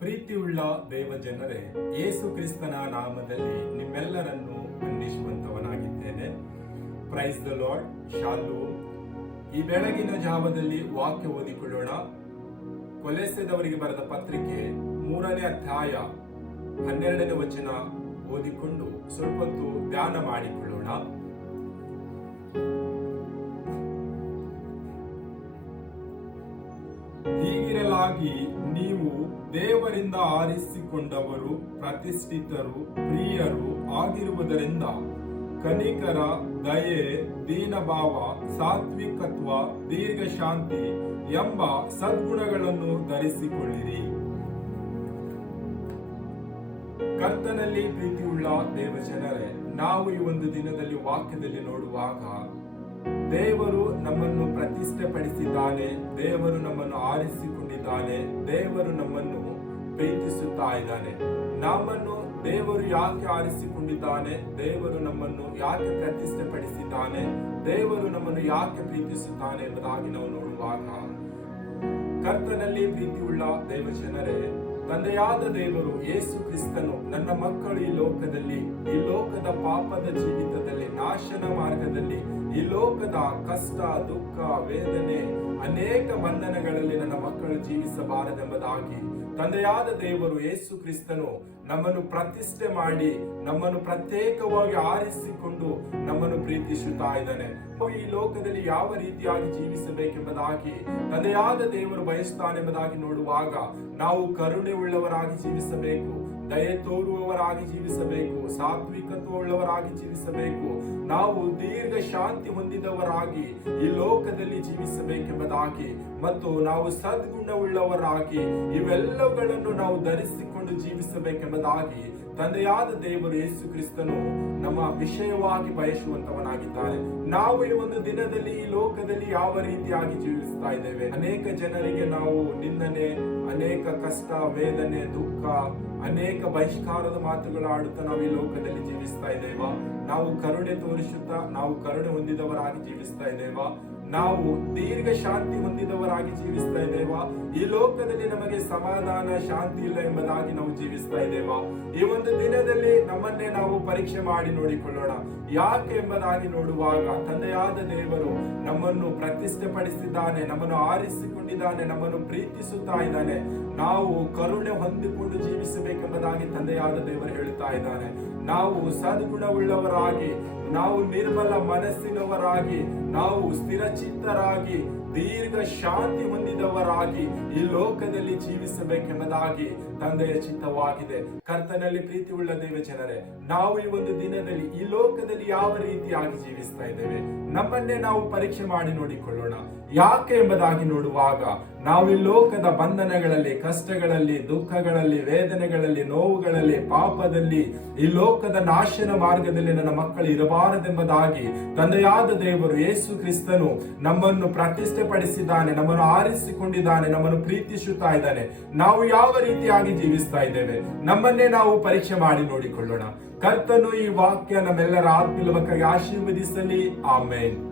ಪ್ರೀತಿಯುಳ್ಳ ದೇವ ಜನರೇ ಯೇಸು ಕ್ರಿಸ್ತನ ನಾಮದಲ್ಲಿ ನಿಮ್ಮೆಲ್ಲರನ್ನು ವಂದಿಸುವಂತವನಾಗಿದ್ದೇನೆ ಪ್ರೈಸ್ ದ ಲಾರ್ಡ್ ಶಾಲು ಈ ಬೆಳಗಿನ ಜಾವದಲ್ಲಿ ವಾಕ್ಯ ಓದಿಕೊಳ್ಳೋಣ. ಕೊಲೆಸೆದವರಿಗೆ ಬರೆದ ಪತ್ರಿಕೆ ಮೂರನೇ ಅಧ್ಯಾಯ ಹನ್ನೆರಡನೇ ವಚನ ಓದಿಕೊಂಡು ಸ್ವಲ್ಪ ಹೊತ್ತು ಧ್ಯಾನ ಮಾಡಿಕೊಳ್ಳೋಣ. ಹೀಗಿರಲಾಗಿ ನೀವು ದೇವರಿಂದ ಆರಿಸಿಕೊಂಡವರು, ಪ್ರತಿಷ್ಠಿತರು, ಪ್ರಿಯರು ಆಗಿರುವುದರಿಂದ ಕನಿಕರ ದಯೆ, ದೀನಭಾವ, ಸಾತ್ವಿಕತ್ವ ದೀರ್ಘ ಶಾಂತಿ ಎಂಬ ಸದ್ಗುಣಗಳನ್ನು ಧರಿಸಿಕೊಳ್ಳಿರಿ. ಕರ್ತನಲ್ಲಿ ಪ್ರೀತಿಯುಳ್ಳ ದೇವಜನರೇ, ನಾವು ಈ ಒಂದು ದಿನದಲ್ಲಿ ವಾಕ್ಯದಲ್ಲಿ ನೋಡುವಾಗ ದೇವರು ನಮ್ಮನ್ನು ಪ್ರತಿಷ್ಠೆಪಡಿಸಿದ್ದಾನೆ ದೇವರು ನಮ್ಮನ್ನು ಆರಿಸಿಕೊಂಡಿದ್ದಾನೆ. ದೇವರು ನಮ್ಮನ್ನು ಪ್ರೀತಿಸುತ್ತಾ ಇದ್ದಾನೆ. ನಮ್ಮನ್ನು ದೇವರು ಯಾಕೆ ಆರಿಸಿಕೊಂಡಿದ್ದಾನೆ? ದೇವರು ನಮ್ಮನ್ನು ಯಾಕೆ ಪ್ರತಿಷ್ಠೆಪಡಿಸಿದ್ದಾನೆ? ದೇವರು ನಮ್ಮನ್ನು ಯಾಕೆ ಪ್ರೀತಿಸುತ್ತಾನೆ ಎಂಬುದಾಗಿ ನಾವು ನೋಡುವಾಗ, ಕರ್ತನಲ್ಲಿ ಪ್ರೀತಿಯುಳ್ಳ ದೇವಜನರೇ, ತಂದೆಯಾದ ದೇವರು ಯೇಸು ಕ್ರಿಸ್ತನು ನನ್ನ ಮಕ್ಕಳು ಈ ಲೋಕದಲ್ಲಿ, ಈ ಲೋಕದ ಪಾಪದ ಜೀವಿತದಲ್ಲಿ, ನಾಶನ ಮಾರ್ಗದಲ್ಲಿ ಈ ಲೋಕದ ಕಷ್ಟ, ದುಃಖ, ವೇದನೆ ಅನೇಕ ಬಂಧನಗಳಲ್ಲಿ ನನ್ನ ಮಕ್ಕಳು ಜೀವಿಸಬಾರದೆಂಬುದಾಗಿ ತಂದೆಯಾದ ದೇವರು ಯೇಸು ಕ್ರಿಸ್ತನು ನಮ್ಮನ್ನು ಪ್ರತಿಷ್ಠೆ ಮಾಡಿ ನಮ್ಮನ್ನು ಪ್ರತ್ಯೇಕವಾಗಿ ಆರಿಸಿಕೊಂಡು ನಮ್ಮನ್ನು ಪ್ರೀತಿಸುತ್ತಾ ಇದ್ದಾನೆ. ಈ ಲೋಕದಲ್ಲಿ ಯಾವ ರೀತಿಯಾಗಿ ಜೀವಿಸಬೇಕೆಂಬುದಾಗಿ ತಂದೆಯಾದ ದೇವರು ಬಯಸುತ್ತಾನೆಂಬುದಾಗಿ ನೋಡುವಾಗ ನಾವು ಕರುಣೆ ಉಳ್ಳವರಾಗಿ ಜೀವಿಸಬೇಕು. ದಯೆ ತೋರುವವರಾಗಿ ಜೀವಿಸಬೇಕು ಸಾತ್ವಿಕತ್ವವುಳ್ಳವರಾಗಿ ಜೀವಿಸಬೇಕು. ನಾವು ದೀರ್ಘ ಶಾಂತಿ ಹೊಂದಿದವರಾಗಿ ಈ ಲೋಕದಲ್ಲಿ ಜೀವಿಸಬೇಕೆಂಬುದಾಗಿ ಮತ್ತು ನಾವು ಸದ್ಗುಣವುಳ್ಳವರಾಗಿ ಇವೆಲ್ಲವುಗಳನ್ನು ನಾವು ಧರಿಸಿಕೊಂಡು ಜೀವಿಸಬೇಕೆಂಬುದಾಗಿ ತಂದೆಯಾದ ದೇವರು ಯೇಸು ಕ್ರಿಸ್ತನು ನಮ್ಮ ವಿಷಯವಾಗಿ ಬಯಸುವಂತವನಾಗಿದ್ದಾನೆ ನಾವು ಈ ಒಂದು ದಿನದಲ್ಲಿ ಈ ಲೋಕದಲ್ಲಿ ಯಾವ ರೀತಿಯಾಗಿ ಜೀವಿಸ್ತಾ ಇದ್ದೇವೆ? ಅನೇಕ ಜನರಿಗೆ ನಾವು ನಿಂದನೆ, ಅನೇಕ ಕಷ್ಟ, ವೇದನೆ, ದುಃಖ, ಅನೇಕ ಬಹಿಷ್ಕಾರದ ಮಾತುಗಳಾಡುತ್ತಾ ನಾವು ಈ ಲೋಕದಲ್ಲಿ ಜೀವಿಸ್ತಾ ಇದ್ದೇವಾ? ನಾವು ಕರುಣೆ ತೋರಿಸುತ್ತಾ, ನಾವು ಕರುಣೆ ಹೊಂದಿದವರಾಗಿ ಜೀವಿಸ್ತಾ ಇದ್ದೇವಾ? ನಾವು ದೀರ್ಘ ಶಾಂತಿ ಹೊಂದಿದವರಾಗಿ ಜೀವಿಸ್ತಾ ಇದ್ದೇವಾ? ಈ ಲೋಕದಲ್ಲಿ ನಮಗೆ ಸಮಾಧಾನ, ಶಾಂತಿ ಇಲ್ಲ ಎಂಬುದಾಗಿ ನಾವು ಜೀವಿಸ್ತಾ ಇದ್ದೇವಾ? ಈ ಒಂದು ದಿನದಲ್ಲಿ ನಮ್ಮನ್ನೇ ನಾವು ಪರೀಕ್ಷೆ ಮಾಡಿ ನೋಡಿಕೊಳ್ಳೋಣ. ಯಾಕೆ ಎಂಬುದಾಗಿ ನೋಡುವಾಗ ತಂದೆಯಾದ ದೇವರು ನಮ್ಮನ್ನು ಪ್ರತಿಷ್ಠೆಪಡಿಸಿದ್ದಾನೆ, ನಮ್ಮನ್ನು ಆರಿಸಿಕೊಂಡಿದ್ದಾನೆ, ನಮ್ಮನ್ನು ಪ್ರೀತಿಸುತ್ತಾ ಇದ್ದಾನೆ. ನಾವು ಕರುಣೆ ಹೊಂದಿಕೊಂಡು ಜೀವಿಸಬೇಕೆಂಬುದಾಗಿ ತಂದೆಯಾದ ದೇವರು ಹೇಳುತ್ತಾ ಇದ್ದಾನೆ. ನಾವು ಸದ್ಗುಣವುಳ್ಳವರಾಗಿ, ನಾವು ನಿರ್ಮಲ ಮನಸ್ಸಿನವರಾಗಿ, ನಾವು ಸ್ಥಿರಚಿತ್ತರಾಗಿ, ದೀರ್ಘ ಶಾಂತಿ ಹೊಂದಿದವರಾಗಿ ಈ ಲೋಕದಲ್ಲಿ ಜೀವಿಸಬೇಕೆಂಬುದಾಗಿ ತಂದೆಯ ಚಿತ್ತವಾಗಿದೆ. ಕರ್ತನಲ್ಲಿ ಪ್ರೀತಿ ಉಳ್ಳ ದೇವ ಜನರೇ ನಾವು ಈ ಒಂದು ದಿನದಲ್ಲಿ ಈ ಲೋಕದಲ್ಲಿ ಯಾವ ರೀತಿಯಾಗಿ ಜೀವಿಸ್ತಾ ಇದ್ದೇವೆ? ನಮ್ಮನ್ನೇ ನಾವು ಪರೀಕ್ಷೆ ಮಾಡಿ ನೋಡಿಕೊಳ್ಳೋಣ. ಯಾಕೆ ಎಂಬುದಾಗಿ ನೋಡುವಾಗ ನಾವು ಈ ಲೋಕದ ಬಂಧನಗಳಲ್ಲಿ, ಕಷ್ಟಗಳಲ್ಲಿ, ದುಃಖಗಳಲ್ಲಿ, ವೇದನೆಗಳಲ್ಲಿ, ನೋವುಗಳಲ್ಲಿ, ಪಾಪದಲ್ಲಿ ಈ ಲೋಕದ ನಾಶನ ಮಾರ್ಗದಲ್ಲಿ ನನ್ನ ಮಕ್ಕಳು ಇರಬಾರದೆಂಬುದಾಗಿ ತಂದೆಯಾದ ದೇವರು ಯೇಸು ಕ್ರಿಸ್ತನು ನಮ್ಮನ್ನು ಪ್ರತಿಷ್ಠೆಪಡಿಸಿದ್ದಾನೆ, ನಮ್ಮನ್ನು ಆರಿಸಿಕೊಂಡಿದ್ದಾನೆ, ನಮ್ಮನ್ನು ಪ್ರೀತಿಸುತ್ತಾ ಇದ್ದಾನೆ. ನಾವು ಯಾವ ರೀತಿಯಾಗಿ ಜೀವಿಸ್ತಾ ಇದ್ದೇವೆ? ನಮ್ಮನ್ನೇ ನಾವು ಪರೀಕ್ಷೆ ಮಾಡಿ ನೋಡಿಕೊಳ್ಳೋಣ. ಕರ್ತನು ಈ ವಾಕ್ಯ ನಮ್ಮೆಲ್ಲರ ಆತ್ಮೀಯ ಆಶೀರ್ವದಿಸಲಿ. ಆಮೇನ್.